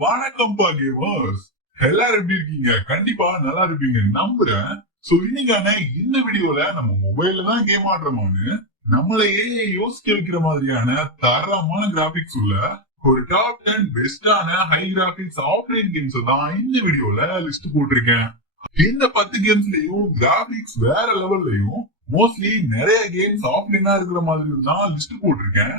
வணக்கம்பா gamers. எல்லாரும் எப்படி இருக்கீங்க? கண்டிப்பா நல்லா இருப்பீங்க நம்புறேன். சோ இன்னைக்கான இந்த வீடியோல நம்ம மொபைல்ல தான் கேம் ஆடுறோமான்னு நம்மளையே யோசிக்க வைக்கிற மாதிரியான தரமான கிராபிக்ஸ் உள்ள ஒரு டாப் 10 பெஸ்டான ஹை கிராபிக்ஸ் ஆஃப்லைன் கேம்ஸ் தான் இந்த வீடியோல லிஸ்ட் போட்டிருக்கேன். இந்த 10 கேம்ஸ்லயும் கிராபிக்ஸ் வேற லெவல்லயும் மோஸ்ட்லி நிறைய கேம்ஸ் ஆஃப்லைனா இருக்கிற மாதிரி தான் லிஸ்ட் போட்டிருக்கேன்.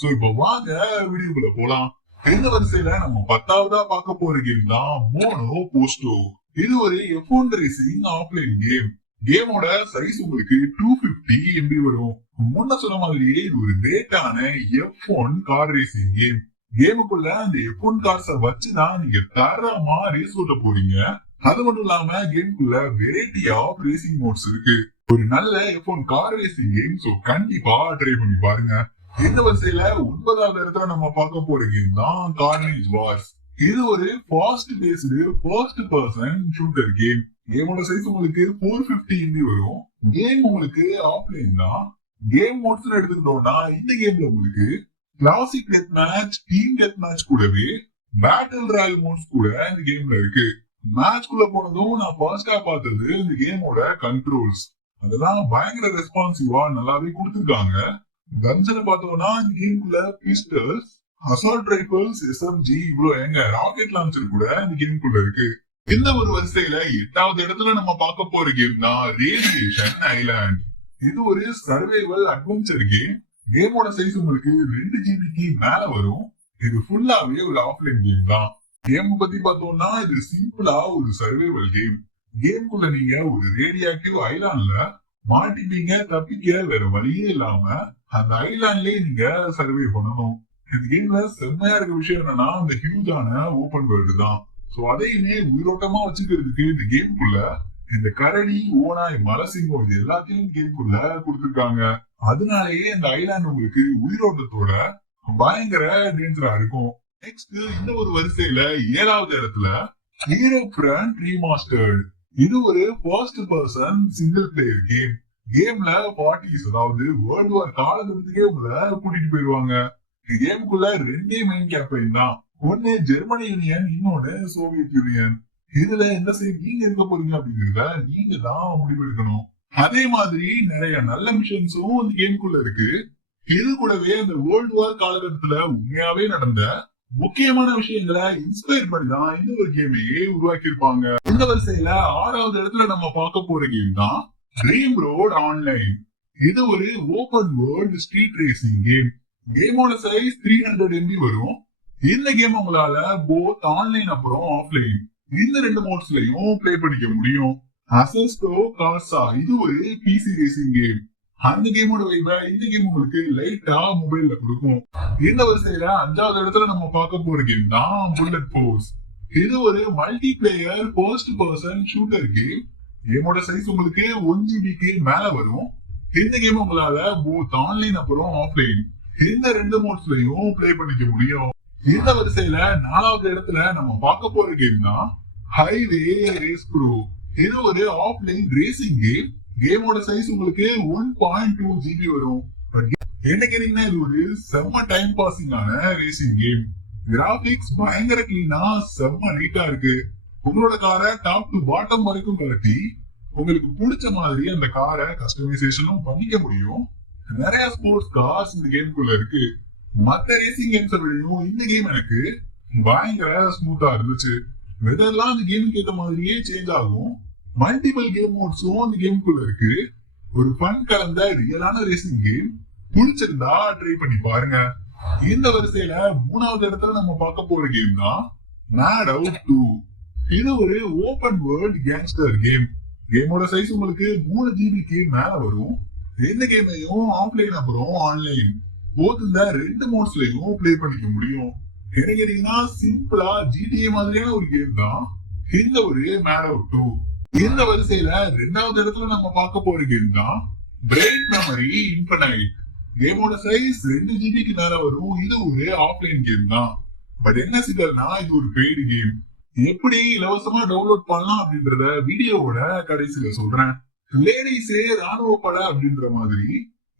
சோ இப்ப வாங்க வீடியோக்குள்ள போலாம். இந்த வரிசையில நம்ம 10ஆவதா பார்க்க போற கேம் தான் மோனோ போஸ்டோ. இது ஒரு F1 ரேசிங் ஆஃப்லைன் கேம். கேமோட சைஸ் உங்களுக்கு 250 MB வரும். முன்ன சொன்ன மாதிரியே இது ஒரு கிரேட்டான F1 கார் ரேசிங் கேம். கேமுக்குள்ள அந்த F1 கார்ஸ வச்சுதான் நீங்க தரமா ரேஸ் ஓட்ட போறீங்க. அது மட்டும் இல்லாம கேமுக்குள்ள வெரைட்டி ஆஃப் ரேசிங் மோட்ஸ் இருக்கு. ஒரு நல்ல F1 car racing game. So கண்டிப்பா ட்ரை பண்ணி பாருங்க. இந்த வரிசையில 9ஆவது இடத்துல நம்ம பார்க்க போற கேம் தான் கார்னேஜ் வார்ஸ். இது ஒரு fast based first person shooter game. கேமோட சைஸ் உங்களுக்கு 450 MB வரும். கேம் உங்களுக்கு ஆஃப்லைன் தான். கேம் மோட்ஸ் எடுத்துக்கிட்டோம்னா இந்த கேம்ல உங்களுக்கு classic death match, team death match கூடவே பேட்டில் ராயல் மோட்ஸ் கூட இந்த கேம்ல இருக்கு. மேட்ச் குள்ள போனதும் நான் ஃபர்ஸ்டா பார்த்தது இந்த கேமோட கண்ட்ரோல்ஸ். அதெல்லாம் பயங்கர ரெஸ்பான்சிவா நல்லாவே கொடுத்துருக்காங்க. கன்ஸ்னு பார்த்தோம்னா இந்த கேமுக்குள்ள பிஸ்டல்ஸ், அசால்ட் ரைபிள்ஸ், SMG, இவ்வளவு எங்க ராக்கெட் லான்ச்சர் கூட இந்த கேமுக்குள்ள இருக்கு. இந்த ஒரு வரிசையில 8ஆவது இடத்துல நம்ம பார்க்க போற கேம் தான் ரேடியேஷன் ஐலாண்ட். இது ஒரு சர்வைவல் அட்வென்ச்சர் கேம். கேமோட சைஸ் உங்களுக்கு 2 GB மேல வரும். இது ஃபுல்லாவே ஒரு ஆஃப்லைன் கேம் தான். கேம் பத்தி பார்த்தோம்னா இது சிம்பிளா ஒரு சர்வைவல் கேம். கேமுக்குள்ள நீங்க ஒரு ரேடியோ ஆக்டிவ் ஐலாண்ட்ல மாட்டிப்பீங்க. தப்பிக்க வேற வழியே இல்லாம அந்த ஐலாண்ட்லயே நீங்க சர்வே பண்ணணும். இந்த கேம்ல செம்மையா இருக்க விஷயம் என்னன்னா அந்த ஹியூஜான ஓபன் வேர்ல்டு தான். சோ அதையுமே உயிரோட்டமா வச்சுக்கிறதுக்கு இந்த கேமுக்குள்ள இந்த கரடி, ஓனாய், மலசிங்கம் இது எல்லாத்தையும் கேமுக்குள்ள கொடுத்திருக்காங்க. அதனாலேயே இந்த ஐலாண்ட் உங்களுக்கு உயிரோட்டத்தோட பயங்கர டேஞ்சரா இருக்கும். நெக்ஸ்ட் இந்த ஒரு வரிசையில 7ஆவது இடத்துல ஹீரோ ஃப்ரண்ட் ரீமாஸ்டர்ட். இது ஒரு first person single player game. கேம்ல 40s அதாவது வேர்ல்டு வார் காலகட்டத்துக்கே உங்களை கூட்டிட்டு போயிருவாங்க. கேமுக்குள்ள 2 மெயின் கேம்பெயின் தான். ஒன்னு ஜெர்மனி யூனியன், இன்னொன்னு சோவியத் யூனியன். இதுல எந்த சைடு நீங்க இருக்க போறீங்க அப்படிங்கறத நீங்க தான் முடிவெடுக்கணும். அதே மாதிரி நிறைய நல்ல மிஷன்ஸும் இந்த கேமுக்குள்ள இருக்கு. இது கூடவே இந்த வேர்ல்டு வார் காலகட்டத்துல உண்மையாவே நடந்த முக்கியமான விஷயங்களை இன்ஸ்பயர் பண்ணி தான் இந்த ஒரு கேமையே உருவாக்கி இருப்பாங்க. இந்த வரிசையில 6ஆவது இடத்துல நம்ம பார்க்க போற கேம் தான் ட்ரீம் ரோட் ஆன்லைன். இது ஒரு open world street racing game. கேமோட சைஸ் 300 MB வரும். இந்த கேம் உங்களால போத் ஆன்லைன் அப்புறம் ஆஃப்லைன் இந்த 2 மோட்ஸ்லயும் பிளே பண்ணிக்க முடியும். அசஸ்டோ கார்சா இது ஒரு PC ரேசிங் கேம். அந்த கேமோட வைப இந்த கேம் உங்களுக்கு லைட்டா மொபைல்ல கொடுக்கும். இந்த வரிசையில 5ஆவது இடத்துல நம்ம பார்க்க போற கேம் தான் புல்லட் ஃபோர்ஸ். இது ஒரு multi player first person shooter game. கேமோட சைஸ் உங்களுக்கு 1 GB மேல வரும். இந்த கேம் உங்களால போத் ஆன்லைன் அப்புறம் ஆஃப்லைன் இந்த 2 மோட்ஸ்லயும் பிளே பண்ணிக்க முடியும். இந்த வரிசையில 4ஆவது இடத்துல நம்ம பார்க்க போற கேம் தான் ஹைவே ரேஸ் ப்ரோ. இது ஒரு ஆஃப்லைன் ரேசிங் கேம். கேமோட சைஸ் உங்களுக்கு 1.2 GB வரும். என்ன கேட்டீங்கன்னா இது ஒரு செம்ம டைம் பாசிங்கான ரேசிங் கேம். கிராபிக்ஸ் பயங்கர கிளீனா செம்ம நீட்டா இருக்கு. உங்களோட காரை டாப் டு பாட்டம் வரைக்கும் கலட்டி உங்களுக்கு பிடிச்ச மாதிரி அந்த காரை கஸ்டமைசேஷனும் பண்ணிக்க முடியும். நிறைய ஸ்போர்ட்ஸ் கார்ஸ் இந்த கேமுக்குள்ள இருக்கு. மத்த ரேசிங் கேம்ஸை விடையும் இந்த கேம் எனக்கு பயங்கர ஸ்மூத்தா இருந்துச்சு. வெதர்லாம் இந்த கேமுக்கு ஏற்ற மாதிரியே சேஞ்ச் ஆகும். மல்டிபிள் கேம் மோட்ஸும் இந்த கேமுக்குள்ள இருக்கு. ஒரு ஃபன் கலந்த ரியலான ரேசிங் கேம். பிடிச்சிருந்தா ட்ரை பண்ணி பாருங்க. இந்த வரிசையில 3ஆவது இடத்துல நம்ம பார்க்க போற கேம் தான் மேட் அவுட் 2. இது ஒரு ஓபன் வேர்ல்ட் கேங்ஸ்டர் கேம். கேமோட சைஸ் உங்களுக்கு 3 GB மேல வரும். இந்த கேமையும் ஆஃப்லைன் அப்புறம் ஆன்லைன் போத் இந்த 2 மோட்ஸ்லயும் பிளே பண்ணிக்க முடியும். என்ன கேட்டீங்கன்னா சிம்பிளா GTA மாதிரியான ஒரு கேம் தான் இந்த ஒரு மேட் அவுட் 2. இந்த வரிசையில 2ஆவது இடத்துல நம்ம பார்க்க போற கேம் தான் பிரெயின் மெமரி இன்ஃபினைட். கேமோட சைஸ் 2 GB மேல வரும். இது ஒரு ஆஃப்லைன் கேம் தான். பட் என்ன சிக்கல்னா இது ஒரு பெய்டு கேம். எப்படி இலவசமா டவுன்லோட் பண்ணலாம் அப்படின்றத வீடியோவோட கடைசியில சொல்றேன். லேடிஸே ராணுவ பட அப்படின்ற மாதிரி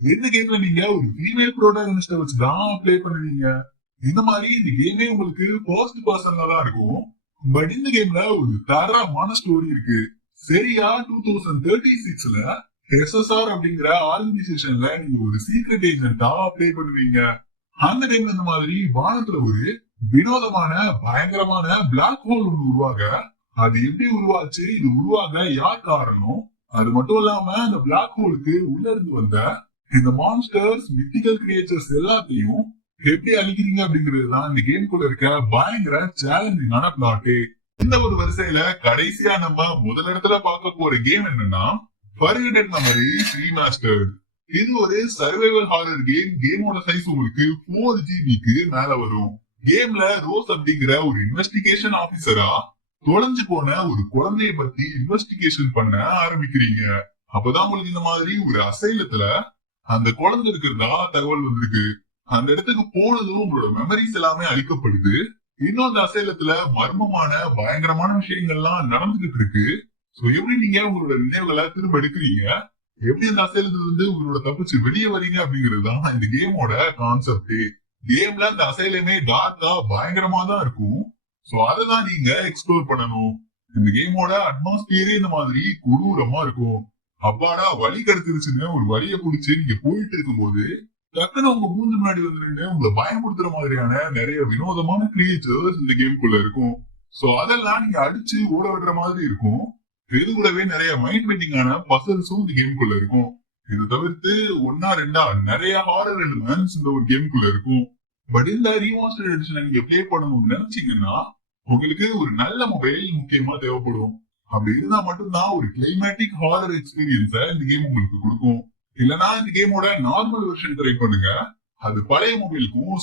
இந்த கேம்ல நீங்க ஒரு ஃபீமேல் ப்ரோட்டாகனிஸ்ட வச்சுதான் பிளே பண்ணுவீங்க. இந்த மாதிரி இந்த கேமே உங்களுக்கு ஃபர்ஸ்ட் பர்சன்ல தான் இருக்கும். பட் இந்த கேம்ல ஒரு தரமான ஸ்டோரி இருக்கு. சரியா 2036ல SSR அப்படிங்கிற ஆர்கனைசேஷன்ல நீங்க ஒரு சீக்ரெட் ஏஜென்ட்டா ப்ளே பண்ணுவீங்க. அந்த டைம்ல இந்த மாதிரி வானத்துல ஒரு வினோதமான பயங்கரமான பிளாக் ஹோல் ஒன்று உருவாக, அது எப்படி உருவாச்சு, இது உருவாக யார் காரணம், அது மட்டும் இல்லாம அந்த பிளாக் ஹோலுக்கு உள்ள இருந்து வந்த இந்த மான்ஸ்டர்ஸ் மித்திக்கல் கிரியேச்சர்ஸ் எல்லாத்தையும் எப்படி அழிக்கிறீங்க அப்படிங்கிறதுதான் இந்த கேம்குள்ள இருக்க பயங்கர சேலஞ்சிங்கான பிளாட்டு. இந்த ஒரு வரிசையில கடைசியா நம்ம முதல் இடத்துல பார்க்க போற கேம் என்னன்னா Forgotten Memories Remastered. இது ஒரு சர்வைவல் ஹாரர் கேம். கேமோட சைஸ் உங்களுக்கு 4 GB மேல வரும். கேம்ல ரோஸ் அப்படிங்கிற ஒரு இன்வெஸ்டிகேஷன் ஆபீசரா தொலைஞ்சு போன ஒரு குழந்தைய பத்தி இன்வெஸ்டிகேஷன் பண்ண ஆரம்பிக்கிறீங்க. அப்பதான் உங்களுக்கு இந்த மாதிரி ஒரு அசைலத்துல அந்த குழந்தை இருக்கிறதா தகவல் வந்திருக்கு. அந்த இடத்துக்கு போனதும் உங்களோட மெமரிஸ் எல்லாமே அழிக்கப்படுது. இன்னும் அந்த அசைலத்துல மர்மமான பயங்கரமான விஷயங்கள்லாம் நடந்துகிட்டு இருக்கு. சோ எப்படி நீங்க உங்களோட நினைவுகளை திரும்ப எடுக்கிறீங்க, எப்படி அந்த அசைலத்துல இருந்து உங்களோட தப்பிச்சு வெளியே வரீங்க அப்படிங்கிறதுதான் இந்த கேமோட கான்செப்ட். கேம்ல அந்த அசைலமே டார்க்கா பயங்கரமா தான் இருக்கும். சோ அததான் நீங்க எக்ஸ்ப்ளோர் பண்ணணும். இந்த கேமோட அட்மாஸ்பியரே இந்த மாதிரி கொடூரமா இருக்கும். அப்பாடா வலி கிடைச்சிருச்சுன்னு ஒரு வழியை பிடிச்சு நீங்க போயிட்டு இருக்கும்போது டக்குனு உங்க மூஞ்சி முன்னாடி வந்து உங்களை பயமுறுத்துற மாதிரியான நிறைய வினோதமான கிரியேச்சர்ஸ் இந்த கேம்குள்ள இருக்கும். சோ அதெல்லாம் நீங்க அடிச்சு ஓட விடுற மாதிரி இருக்கும். இது கூடவே நிறைய மைண்ட் பெண்டிங்கான பசல்ஸும் இந்த கேம்குள்ள இருக்கும். இது தவிர்த்து ஒன்னா ரெண்டா நிறைய ஹாரர் எலிமெண்ட்ஸ் இந்த ஒரு கேம்குள்ள இருக்கும். பட் இந்த ரீமாஸ்டர் எடிஷனை நீங்க பிளே பண்ணணும்னு நினைச்சீங்கன்னா உங்களுக்கு ஒரு நல்ல மொபைல் முக்கியமா தேவைப்படும். அப்படி இருந்தா மட்டும்தான் ஒரு கிளைமேட்டிக் ஹாரர் எக்ஸ்பீரியன்ஸை இந்த கேம் உங்களுக்கு கொடுக்கும். இல்லைன்னா இந்த கேமோட நார்மல் வெர்ஷன் ட்ரை பண்ணுங்க. அது பழைய மொபைலுக்கும்